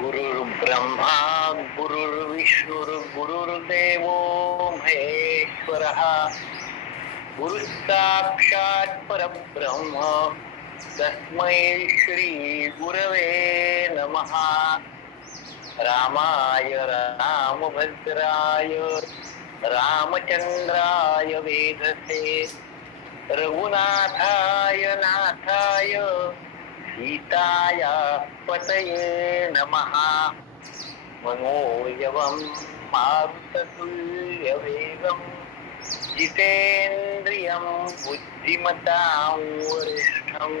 गुरुर्ब्रह्मा गुरुर्विष्णुर्गुरुर्देव महेश्वरः गुरुः साक्षात् परब्रह्म तस्मै श्री गुरवे नमः। रामाय रामभद्राय रामचंद्राय वेधसे रघुनाथाय नाथाय सीताया पतये नमः। मनोजवं मारुततुल्यवेगं जितेन्द्रियं बुद्धिमतां वरिष्ठं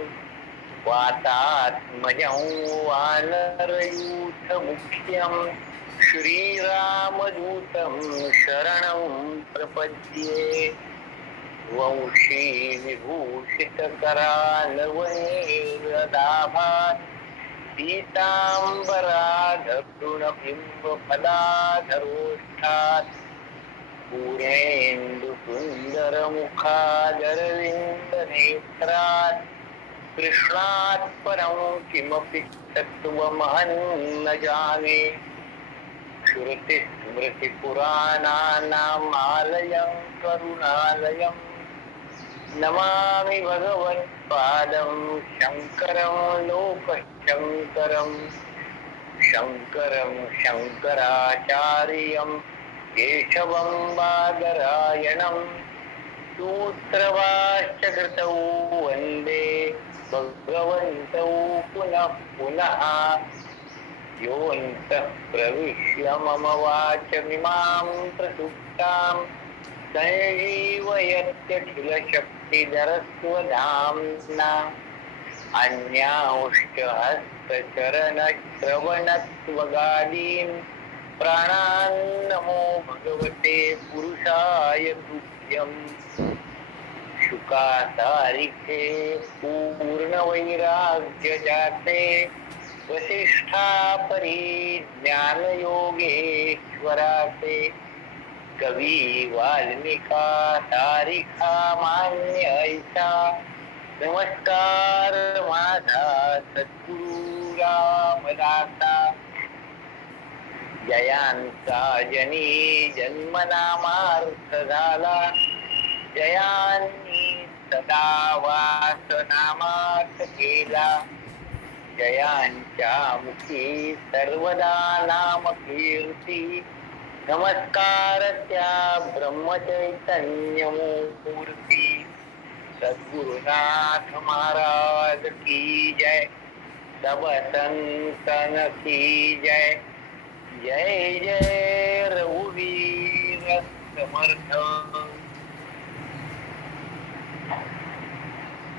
वातात्मजं वानरयूथमुख्यं श्रीरामदूतं शरणं प्रपद्ये। वंशी विभूषितकरालवनीरदाभात् पीताम्बराधरुणबिम्बफलाधरोष्ठात् पूर्णेन्दुसुन्दरमुखादरविन्दनेत्रात् कृष्णात् परं किमपि तत्त्वमहं न जाने। श्रुतिस्मृतिपुराणानाम् आलयं करुणालयं नमामि भगवत्पादं शङ्करं लोकशङ्करं। शङ्करं शङ्कराचार्यं केशवं बादरायणं सूत्रवाश्च कृतौ वन्दे भगवन्तौ पुनः पुनः। योऽन्तः प्रविश्य मम वाचमिमां प्रसुप्तां संजीवयत्यखिलशक्तिधरस्वधाम्ना। अन्यांश्च हस्तचरणश्रवणत्वगादीन् प्राणान्नमो भगवते पुरुषाय तुभ्यम्। शुकासारिके पूर्णवैराग्यजाते वसिष्ठापरी ज्ञानयोगेश्वराते कवी वाल्मिका तारिका मान्य ऐसा। नमस्कार माझा सद्गुरु रामदासा। जयांचा जनी जन्मनामार्थ झाला जयांनी सदा वासनामार्थ केला। जयांच्या मुखी सर्वदा नाम कीर्ती नमस्कार त्या ब्रह्मचैतन्य मूर्ती। सद्गुरुनाथ महाराज की जय। सब संतन की जय। जय जय रघुवीर समर्थ।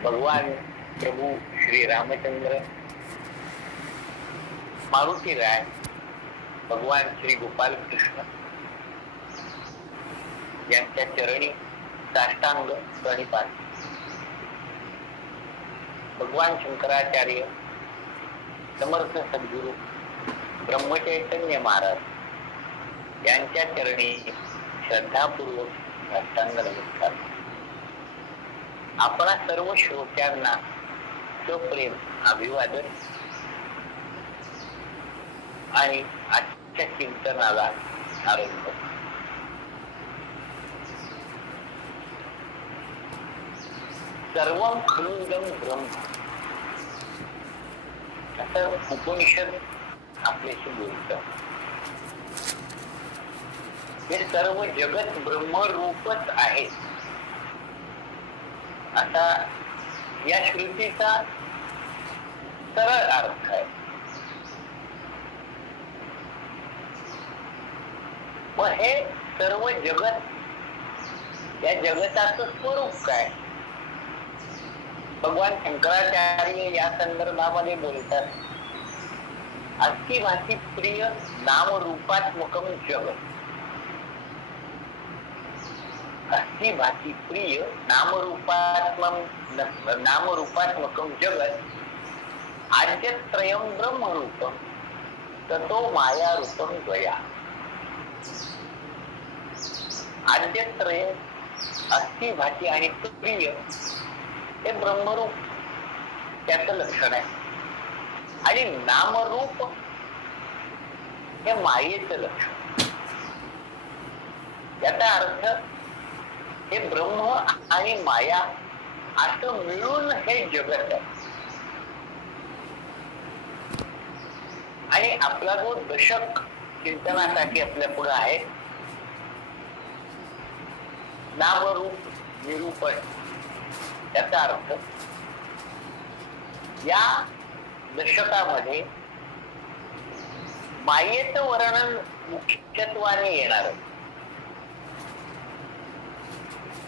भगवान प्रभू श्री रामचंद्र, मारुती राय, भगवान श्री गोपाल कृष्ण यांच्या चरणी साष्टांग प्रणिपात। भगवान शंकराचार्य समर्थ सद्गुरु ब्रह्मचैतन्य महाराज यांच्या चरणी श्रद्धापूर्वक साष्टांग नमस्कार। आपणा सर्व श्रोत्यांना सप्रेम अभिवादन आणि आजच्या चिंतनाला आरंभ। सर्वं खलुदं ब्रह्म असं उपनिषद आपल्याशी बोलतं। हे सर्व जगत ब्रह्मरूपच आहे असा या श्रुतीचा सरळ अर्थ आहे। मग हे सर्व जगत, या जगताचं स्वरूप काय? भगवान शंकराचार्य या संदर्भामध्ये बोलतात, अस्ति भाती प्रिय नामरूपात्मकं जगत। अस्ति भाती प्रिय नामरूपात्मकं जगत आद्यत्रयं ब्रह्मरूपं ततो मायारूपं द्वया। आद्यत्रय अस्ति भाती आणि प्रिय हे ब्रह्मरूप त्याचं लक्षण आहे। आणि नामरूप हे मायेचं लक्षण. याचा अर्थ हे ब्रह्म आणि माया असं मिळून हे जगत आहे. आणि आपला जो दशक चिंतनासाठी आपल्या पुढे आहे, नामरूप निरूपण, याचा अर्थ या दशकामध्ये मायेचं वर्णन मुख्यत्वाने येणार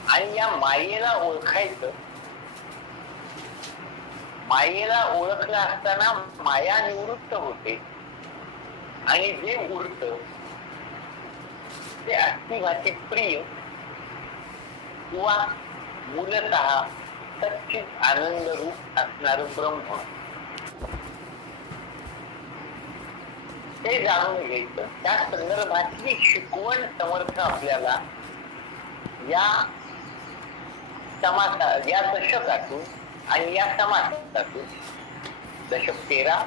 आणि या मायेला ओळखायचं. मायेला ओळखलं असताना माया निवृत्त होते आणि जे उरत ते अस्तिभाती प्रिय किंवा मूलतः सच्चित आनंद रूप असणार ब्रह्म, ते जाणून घ्यायचं. त्या संदर्भातली शिकवण समर्थ आपल्याला या या दशकातून आणि या समासातून, दशक 13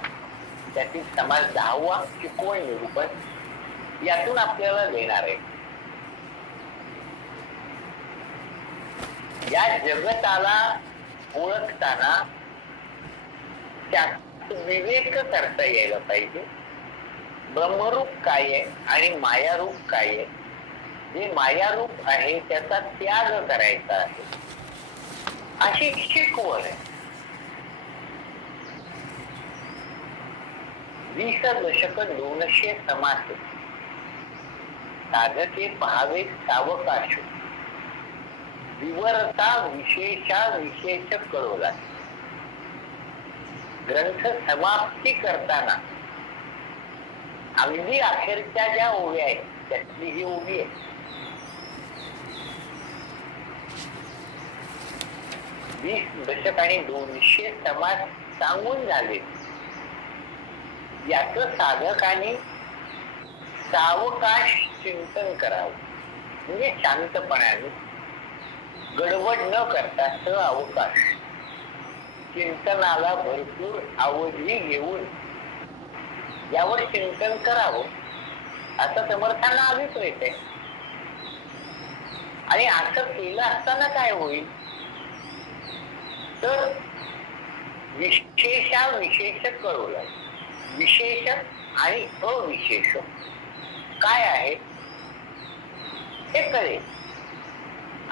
त्यातील समाज 10वा शिकवण निरूपण, यातून आपल्याला देणार आहे. या जगताला ओळखताना त्यात विवेक करता यायला पाहिजे. ब्रह्मरूप काय आहे आणि मायारूप काय आहे. जे मायारूप आहे त्याचा त्याग करायचा आहे, अशी शिकवण आहे. 20 दशक 200 समास, साधके पहावे सावकाश, विवरता विशेषा विशेष कळवला. ग्रंथ समाप्ती करताना अगदी अखेरच्या ज्या ओव्या आहेत त्यातली ही ओवी आहे. 20 दशक आणि 200 समास सांगून झाले. याच साधकाने सावकाश चिंतन करावं, म्हणजे शांतपणाने, गडबड न करता अवकाश चिंतनाला भरपूर अवधी घेऊन यावर चिंतन करावं, असं समर्थांना अभिप्रेत आहे. आणि असं केलं असताना काय होईल तर विशेषा विशेष कळवलं. विशेष आणि अविशेष काय आहे हे कळेल,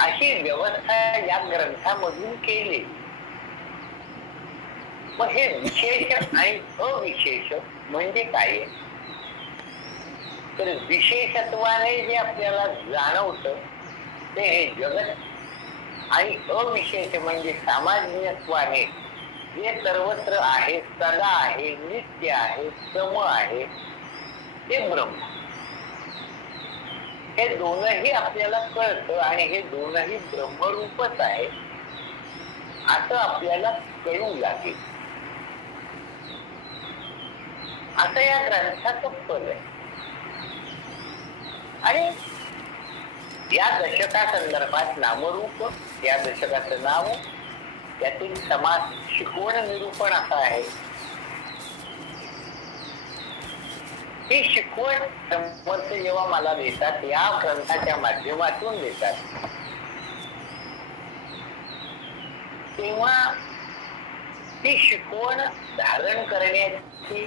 अशी व्यवस्था या ग्रंथामधून केली. मग हे विशेष आणि अविशेष म्हणजे काय? तर विशेषत्वाने जे आपल्याला जाणवतं ते हे जगत, आणि अविशेष म्हणजे सामान्यत्वाने जे सर्वत्र आहे, सदा आहे, नित्य आहे, सम आहे, ते ब्रह्म. हे दोनही आपल्याला कळतं आणि हे दोनही ब्रह्मरूपच आहे असं आपल्याला कळू लागेल. असं या ग्रंथाचं फल आहे. आणि या दशका संदर्भात नामरूप, या दशकाचं नाव, त्यातील समास शिकवण निरूपण असं आहे. ही शिकवण समर्थ जेव्हा मला देतात, या ग्रंथाच्या माध्यमातून देतात, तेव्हा ती शिकवण धारण करण्याची,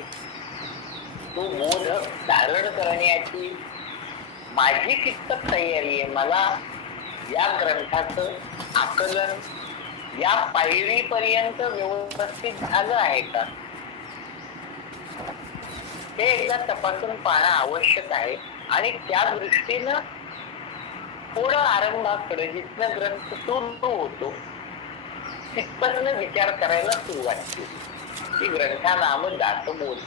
तो बोध धारण करण्याची माझी कितपत तयारी आहे, मला या ग्रंथाचं आकलन या पायरीपर्यंत व्यवस्थित झालं आहे का, हे एकदा तपासून पाहणं आवश्यक आहे. आणि त्या दृष्टीनं थोडं आरंभाकडे जिथनं ग्रंथ सुरू होतो तिथपासून विचार करायला सुरुवात केली की ग्रंथानाम दासबोध,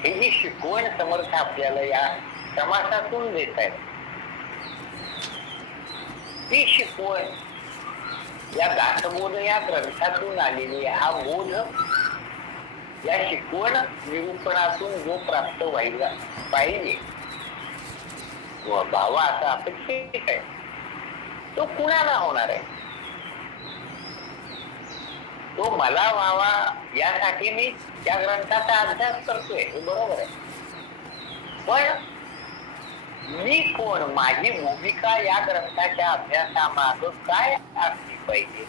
हे जी शिकवण समर्थ आपल्याला या समासातून देत आहेत, ती शिकवण या दासबोध या ग्रंथातून आलेली आहे. हा बोध या शिकवण निरूपणातून जो प्राप्त व्हायला पाहिजे भावा असा अपेक्षित आहे, तो कुणाला होणार आहे? तो मला व्हावा यासाठी मी त्या ग्रंथाचा अभ्यास करतोय, हे बरोबर आहे. पण मी कोण, माझी भूमिका या ग्रंथाच्या अभ्यासामागं काय असली पाहिजे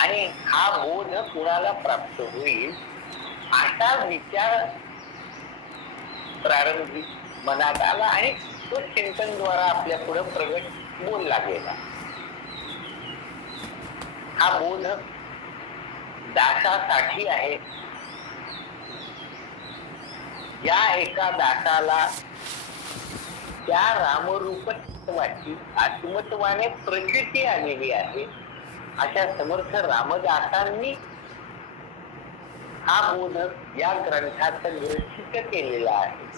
आणि हा बोध कुणाला प्राप्त होईल असा विचार प्रारंभी मनात आला आणि तो चिंतनद्वारा आपल्या पुढे प्रगट बोलला गेला. हा बोध दासासाठी आहे. या एका दासाला त्या रामरूपत्वाची आत्मत्वाने प्रचिती आलेली आहे, अशा समर्थ रामदासांनी हा बोध या ग्रंथात ग्रथित केलेला आहे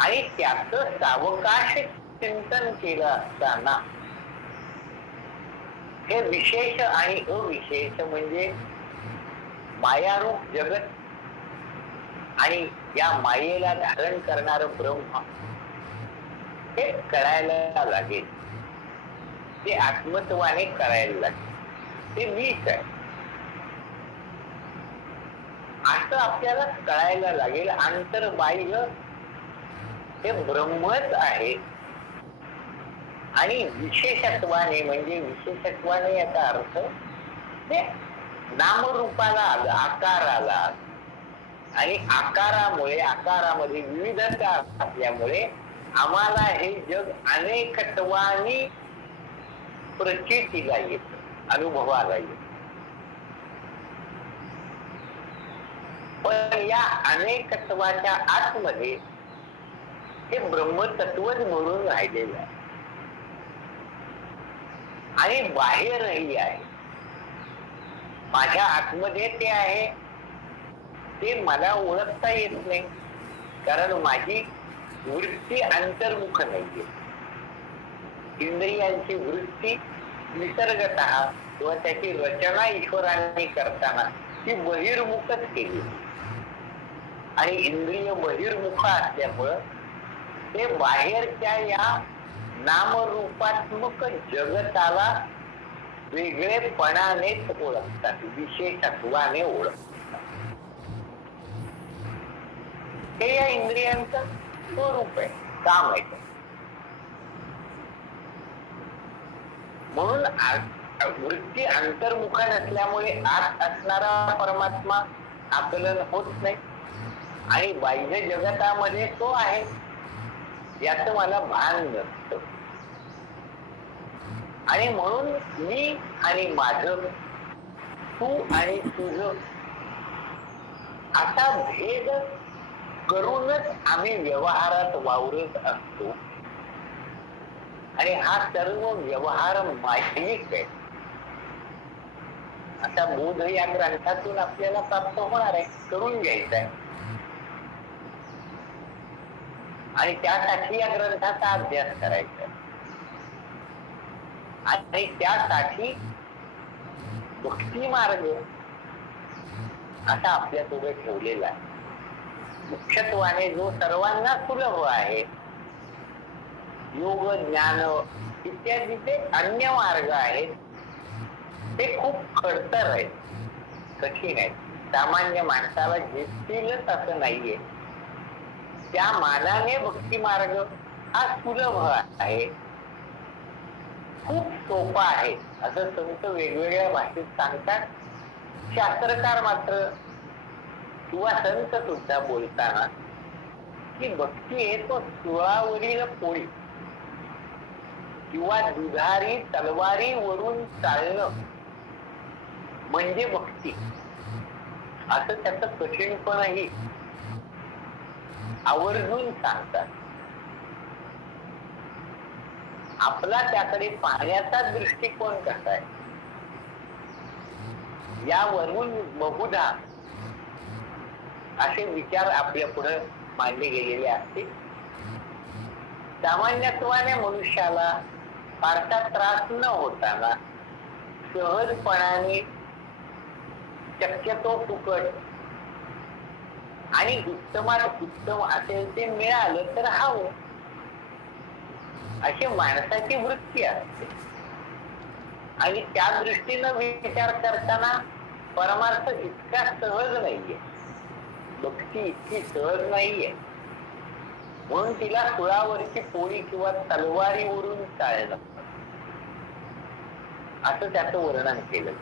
आणि त्याचं सावकाश चिंतन केलं असताना हे विशेष आणि अविशेष म्हणजे मायारूप जगत आणि या मायेला धारण करणारं ब्रह्म हे कळायला लागेल. ते आत्मत्वाने करायला लागेल. ते मीच आहे असं आपल्याला कळायला लागेल. अंतर्बाह्य हे ब्रह्मच आहे आणि विशेषत्वाने म्हणजे विशेषत्वाने याचा अर्थ ते नामरूपाला आलं, आकाराला, आणि आकारामध्ये विविधता असल्यामुळे आम्हाला हे जग अनेकत्वाने प्रचितीला येत, अनुभवाला येत. पण या अनेकत्वाच्या आतमध्ये हे ब्रह्मतत्वच म्हणून राहिलेलं आहे आणि बाहेरही आहे. माझ्या आतमध्ये ते आहे, ते मला ओळखता येत नाही, कारण माझी वृत्ती अंतर्मुख नाहीये. इंद्रियांची वृत्ती निसर्गतः किंवा त्याची रचना ईश्वराने करताना ती बहिर्मुखच केली आणि इंद्रिय बहिर्मुख असल्यामुळं ते बाहेरच्या या नामरूपात्मक जगताला वेगळेपणानेच ओळखतात, विशेषत्वाने ओळखतात. हे या इंद्रियांचं स्वरूप आहे, काम आहे. म्हणून वृत्ती अंतर्मुख नसल्यामुळे आत असणारा परमात्मा आकलन होत नाही आणि बाह्य जगतामध्ये तो आहे याचं मला भान नसतं. आणि म्हणून मी आणि माझं, तू आणि तुझं असा भेद करूनच आम्ही व्यवहारात वावरत असतो आणि हा सर्व व्यवहार मायिक आहे असा बोध या ग्रंथातून आपल्याला प्राप्त होणार आहे, करून घ्यायचा आहे. आणि त्यासाठी या ग्रंथाचा अभ्यास करायचा आहे आणि त्यासाठी भक्ती मार्ग असा आपल्या पुढे ठेवलेला आहे. मुख्यत्वाने जो सर्वांना सुलभ आहे, योग ज्ञान इत्यादी जे अन्य मार्ग आहेत ते खूप खडतर आहेत, कठीण आहेत, सामान्य माणसाला झेपतीलच असं नाहीये. त्या मानाने भक्ती मार्ग हा सुलभ आहे, खूप सोपा आहे असं संत वेगवेगळ्या भाषेत सांगतात. शास्त्रकार मात्र किंवा संत सुद्धा बोलताना की भक्ती हे तो सुळावरील पोळी किंवा दुधारी तलवारीवरून चालणं म्हणजे भक्ती असं त्याचं कठीणपणही आवर्जून सांगतात. आपला त्याकडे पाहण्याचा दृष्टिकोन कसा आहे यावरून बहुधा असे विचार आपल्या पुढे मांडले गेलेले असतील. सामान्यत्वाने मनुष्याला फारसा त्रास न होताना सहजपणाने शक्यतो फुकट आणि उत्तमात उत्तम असेल ते मिळालं तर हवं अशी माणसाची वृत्ती असते. आणि त्या दृष्टीनं विचार करताना परमार्थ इतका सहज नाहीये, भक्ती इतकी सहज नाहीये. म्हणून तिला सुळावरची पोळी किंवा तलवारीवरून चालणं असं त्याचं वर्णन केलं.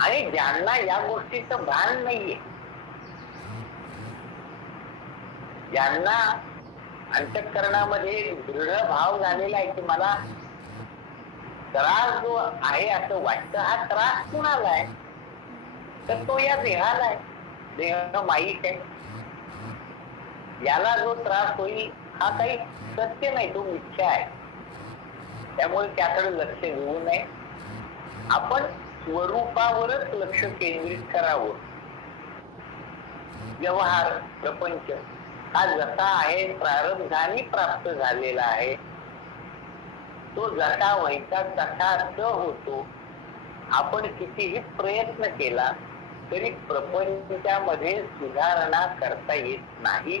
आणि ज्यांना या गोष्टीचं भान नाहीये, ज्यांना अंतःकरणामध्ये दृढ भाव झालेला आहे की मला त्रास जो आहे असं वाटतं, हा त्रास कुणाला आहे, तर तो या देहाला आहे. देह माईक आहे. याला जो त्रास होईल हा काही सत्य नाही, तो मिथ्या आहे. त्यामुळे त्याकडे लक्ष देऊ नये. आपण स्वरूपावरच लक्ष केंद्रित करावं. व्यवहार प्रपंच हा जसा आहे प्रारब्धाने प्राप्त झालेला आहे, तो जसा व्हायचा तसाच होतो. आपण कितीही प्रयत्न केला तरी प्रपंचामध्ये सुधारणा करता येत नाही,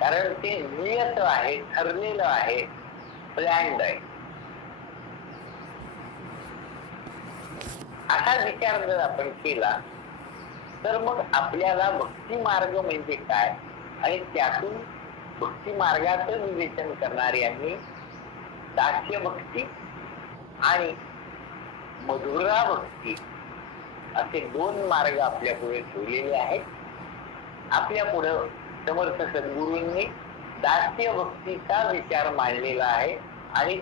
कारण ते नियत आहे, ठरलेलं आहे, प्लॅन्ड आहे. असा विचार जर आपण केला तर मग आपल्याला भक्ती मार्ग म्हणजे काय आणि त्यातून भक्ती मार्गाचं विवेचन करणाऱ्यांनी दास्य भक्ती आणि मधुरा भक्ती असे दोन मार्ग आपल्या पुढे ठेवलेले आहेत. आपल्या पुढे समर्थ सद्गुरूंनी दास्य भक्तीचा विचार मांडलेला आहे आणि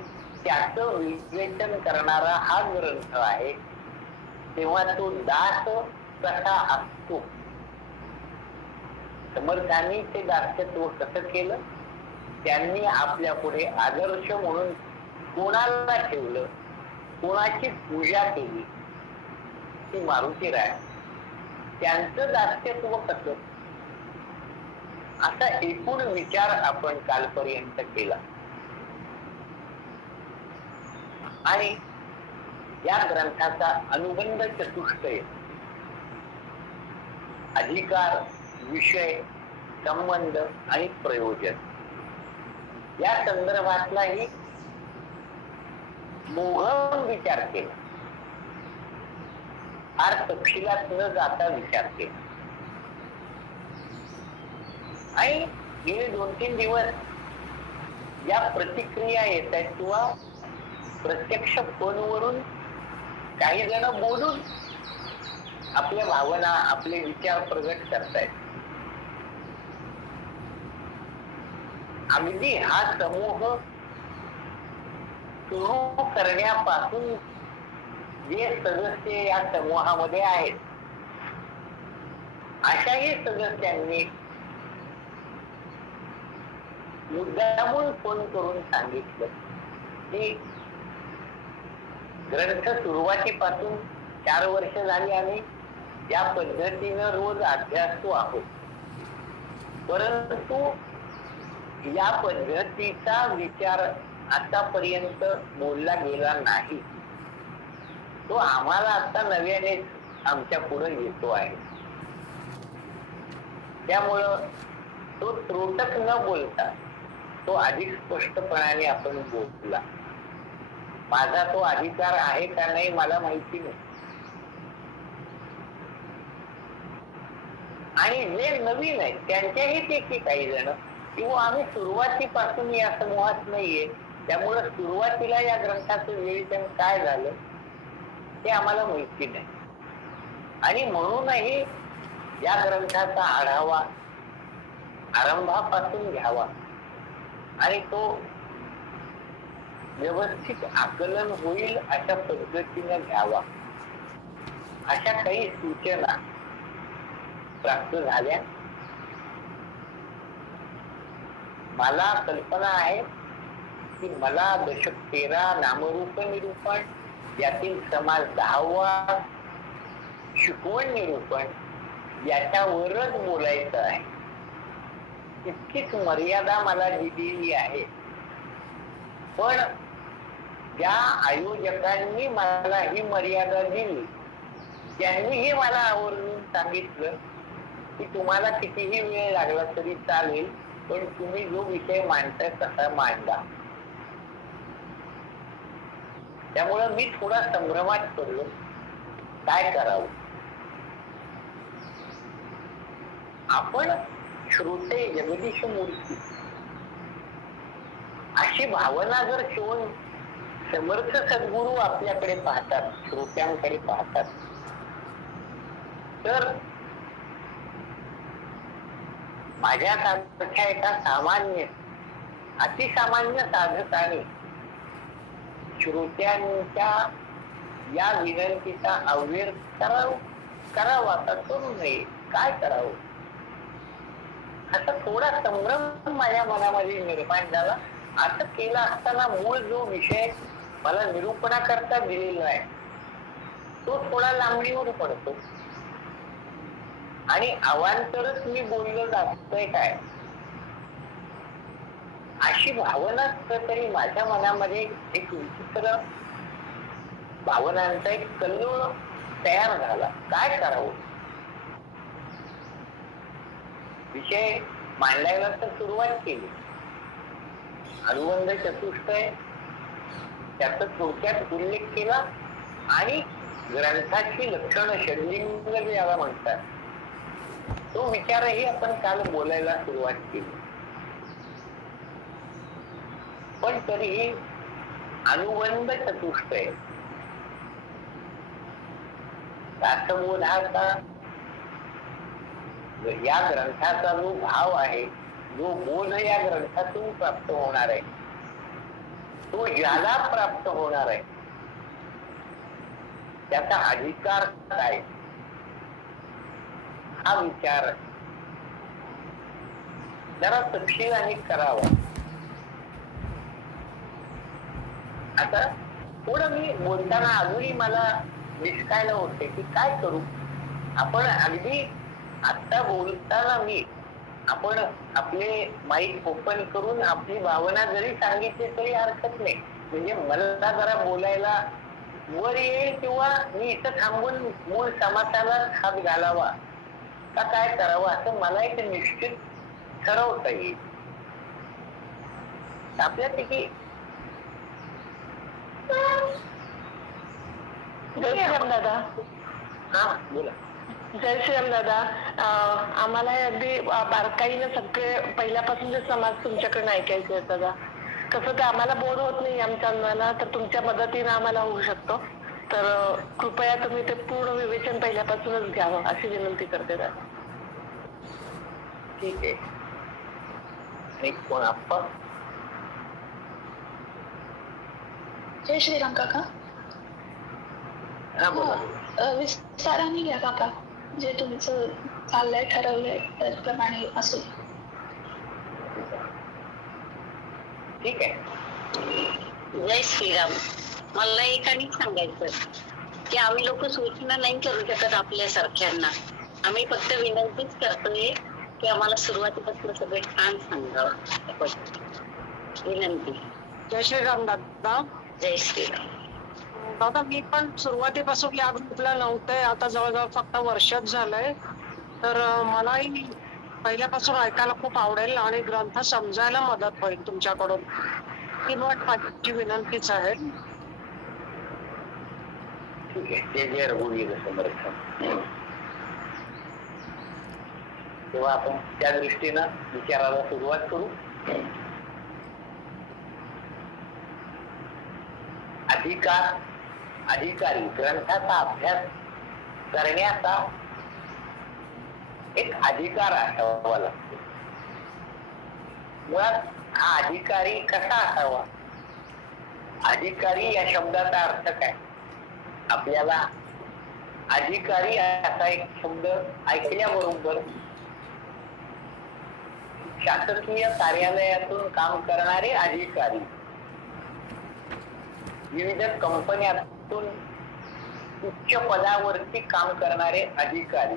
त्याचं विवेचन करणारा हा ग्रंथ आहे. तेव्हा तो दास कसा असतो, समर्थांनी ते दास्यत्व कसं केलं, त्यांनी आपल्या पुढे आदर्श म्हणून कोणाला ठेवलं, कोणाची पूजा केली, ती मारुतीराय, त्यांचं दास्यत्व कसं, असा एकूण विचार आपण कालपर्यंत केला. आणि या ग्रंथाचा अनुबंध चतुष्टय, अधिकार, विषय, संबंध आणि प्रयोजन या संदर्भातलाही मोहन विचार केला, फार तपशिलात न जाता विचार केला. आणि गेले 2-3 दिवस या प्रतिक्रिया येत आहेत किंवा प्रत्यक्ष फोनवरून काही जण बोलून आपल्या भावना, आपले विचार प्रगट करतायत. अगदी हा समूह सुरू करण्यापासून जे सदस्य या समूहामध्ये आहेत, अशाही सदस्यांनी मुद्दामून फोन करून सांगितलं की ग्रंथ सुरुवातीपासून 4 वर्ष झाली आम्ही या पद्धतीनं रोज अभ्यासतो आहोत, परंतु या पद्धतीचा विचार आतापर्यंत बोलला गेला नाही. तो आम्हाला आता नव्याने आमच्या पुढे येतो आहे. त्यामुळं तो त्रोटक न बोलता तो अधिक स्पष्टपणाने आपण बोलला. माझा तो अधिकार आहे का नाही मला माहिती नाही. आणि जे नवीन आहे त्यांच्याही पैकी काही जण किंवा आम्ही सुरुवातीपासून या समूहात नाहीये, त्यामुळे सुरुवातीला या ग्रंथाचं विवेचन काय झालं ते आम्हाला माहिती नाही. आणि म्हणूनही या ग्रंथाचा आढावा आरंभापासून घ्यावा आणि तो व्यवस्थित आकलन होईल अशा पद्धतीने घ्यावा, अशा काही सूचना प्राप्त झाल्या. मला कल्पना आहे की मला दशक 13 नामरूप निरूपण, यातील समाज 10वा शिकवण निरूपण याच्यावरच बोलायचं आहे. इतकीच मर्यादा मला दिलेली आहे. पण ज्या आयोजकांनी मला ही मर्यादा दिली त्यांनीही मला आवर्जून सांगितलं की तुम्हाला कितीही वेळ लागला तरी चालेल, पण तुम्ही जो विषय मांडताय तसा मांडा. त्यामुळं मी थोडा संभ्रमात पडलो, काय करावं. आपण श्रोते जगदीश मूर्ती अशी भावना जर ठेवून समर्थ सद्गुरू आपल्याकडे पाहतात, श्रोत्यांकडे पाहतात, तर माझ्यासारख्या एका सामान्य अतिसामान्य साधकाने श्रोत्यांच्या या विनंतीचा अव्यर्थ करावा का करू नये, काय करावं, असा थोडा संभ्रम माझ्या मनामध्ये निर्माण झाला. असं केलं असताना मूळ जो विषय मला निरूपणाकरता दिलेला आहे तो थोडा लांबणीवर पडतो आणि अवांतरच मी बोललो जातोय काय, अशी भावना तरी माझ्या मनामध्ये एक विचित्र भावनांचा एक कल्लोळ तयार झाला. काय करावं, विषय मांडायला तर सुरुवात केली. अनुबंध चतुष्टय त्याचा थोडक्यात उल्लेख केला आणि ग्रंथाची लक्षणं, षड्लिंग ज्याला म्हणतात, तो विचारही आपण काल बोलायला सुरुवात केली. पण तरीही अनुबंध चतुष्टय दासबोधाचा या ग्रंथाचा जो भाव आहे, जो बोध या ग्रंथातून प्राप्त होणार आहे, तो ज्याला प्राप्त होणार आहे त्याचा अधिकार काय, हा विचार जरा तपशिलाने करावा. आता थोडं मी बोलताना अजूनही मला निष्कायला होते की काय करू. आपण अगदी आता बोलताना आपण आपले माईक ओपन करून आपली भावना जरी सांगितली तरी हरकत नाही. म्हणजे मला जरा बोलायला वर येईल किंवा मी इथं थांबून मूळ समासाला हात घालावा का काय करावं असं मला एक निश्चित ठरवता येईल. आपल्यापैकी जय श्रीराम दादा. हा बोला. जय श्रीराम दादा. आम्हाला अगदी बारकाईनं सगळे पहिल्यापासून समाज तुमच्याकडून ऐकायचे आहेत दादा. कसं ते आम्हाला बोर होत नाही आमच्या अन्नाला, तर तुमच्या मदतीनं आम्हाला होऊ शकतो. तर कृपया तुम्ही ते पूर्ण विवेचन पहिल्यापासूनच घ्यावं अशी विनंती करते दादा. ठीक आहे. एक कोण आप्पा. जय श्रीराम काका. हा बोला. विस्ताराने घ्या काका, जे तुमचं चाललंय ठरवलंय त्याप्रमाणे असू. ठीक आहे. जय श्रीराम. मला एकाने सांगायचं की आम्ही लोक सूचना नाही करू शकत आपल्यासारख्यांना. आम्ही फक्त विनंतीच करतोय की आम्हाला सुरुवातीपासून सगळे छान सांगावं. विनंती. जय श्रीराम दादा. जय श्रीराम. दादा मी पण सुरुवातीपासून या ग्रुपला नव्हते, आता जवळजवळ फक्त वर्षच झालंय. तर मलाही पहिल्यापासून ऐकायला खूप आवडेल आणि ग्रंथ समजायला मदत होईल तुमच्याकडून. ही माझी विनंतीच आहे. ठीक आहे. ते जे रघुवीर समर्थ, तेव्हा आपण त्या दृष्टीनं विचाराला सुरुवात करू. अधिकारी ग्रंथाचा अभ्यास करण्याचा एक अधिकार असावा लागतो. मुळात हा अधिकारी कसा असावा. अधिकारी या शब्दाचा अर्थ काय. आपल्याला अधिकारी असा एक शब्द ऐकल्याबरोबर शासकीय कार्यालयातून काम करणारे अधिकारी, विविध कंपन्यातून उच्च पदावरती काम करणारे अधिकारी.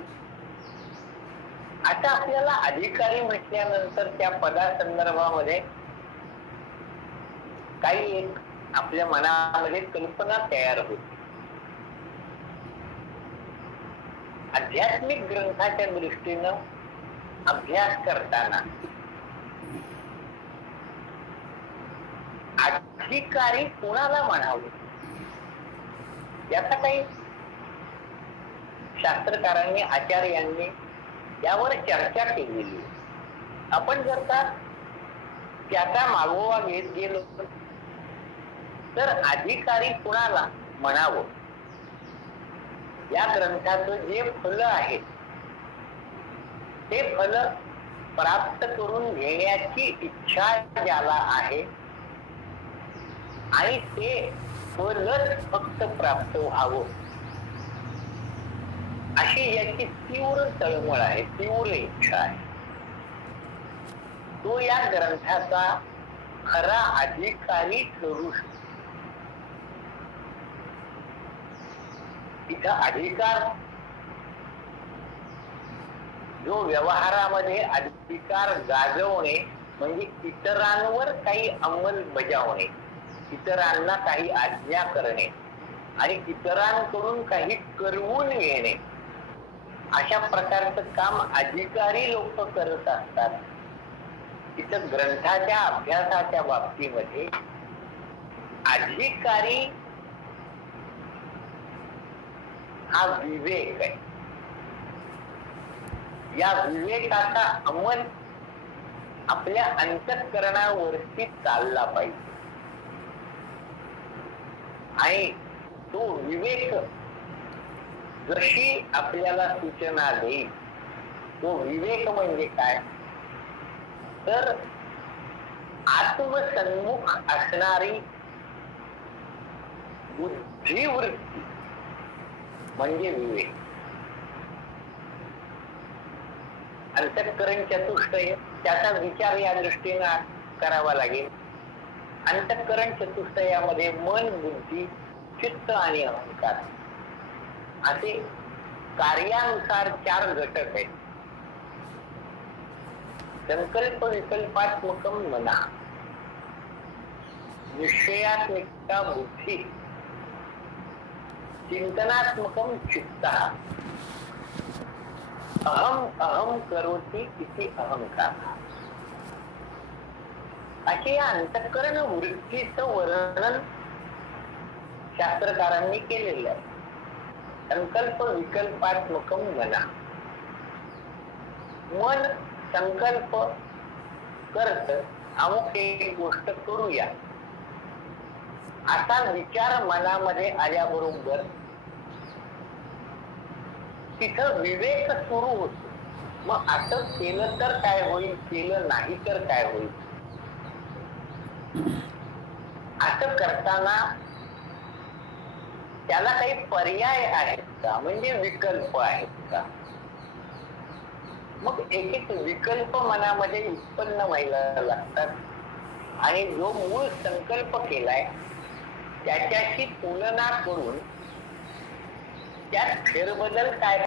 आता आपल्याला अधिकारी म्हटल्यानंतर त्या पदासंदर्भामध्ये काही एक आपल्या मनामध्ये कल्पना तयार होते. आध्यात्मिक ग्रंथाच्या दृष्टीनं अभ्यास करताना अधिकारी कोणाला म्हणावे. याचा काही शास्त्रकारांनी आचार्यांनी यावर चर्चा केलेली आहे. आपण जर का त्याचा मागोवा घेत गेलो तर अधिकारी कुणाला म्हणावं, या ग्रंथाचं जे फल आहे ते फल प्राप्त करून घेण्याची इच्छा ज्याला आहे आणि ते फलच फक्त प्राप्त व्हावं अशी याची तीव्र तळमळ आहे, तीव्र इच्छा आहे, तो या ग्रंथाचा खरा अधिकारी ठरू शकतो. इथं अधिकार जो व्यवहारामध्ये अधिकार गाजवणे म्हणजे इतरांवर काही अंमल बजावणे, इतरांना काही आज्ञा करणे आणि इतरांकडून काही करवून घेणे, अशा प्रकारचं काम अधिकारी लोक करत असतात. इथं ग्रंथाच्या अभ्यासाच्या बाबतीमध्ये अधिकारी हा विवेक आहे. या विवेकाचा अंमल आपल्या अंतःकरणावरती चालला पाहिजे आणि तो विवेक जशी आपल्याला सूचना देईल, तो विवेक म्हणजे काय तर आत्मसन्मुख असणारी बुद्धिवृत्ती म्हणजे विवेक. अंतःकरण चतुष्टय त्याचा विचार या दृष्टीने करावा लागेल. अंतःकरण चतुष्टयामध्ये मन, बुद्धी, चित्त आणि अहंकार असे कार्यानुसार 4 घटक आहेत. संकल्प विकल्पात्मकम मना, निश्चयात्मिका बुद्धी, चिंतनात्मकम चित्तः, अहम अहम करोति इति अहंकार. असे या अंतःकरण वृत्तीचं वर्णन शास्त्रकारांनी केलेलं आहे. संकल्प विकल्पात्मकम मना, मन संकल्प करत अमुक एक गोष्ट करूया असा विचार मनामध्ये आल्याबरोबर तिथं विवेक सुरू होतो. मग असं केलं तर काय होईल, केलं नाही तर काय होईल, असं करताना त्याला काही पर्याय आहेत का, म्हणजे विकल्प आहेत का. मग एक एक विकल्प मनामध्ये उत्पन्न व्हायला लागतात आणि जो मूळ संकल्प केलाय त्याच्याशी तुलना करून त्यात फेरबदल काय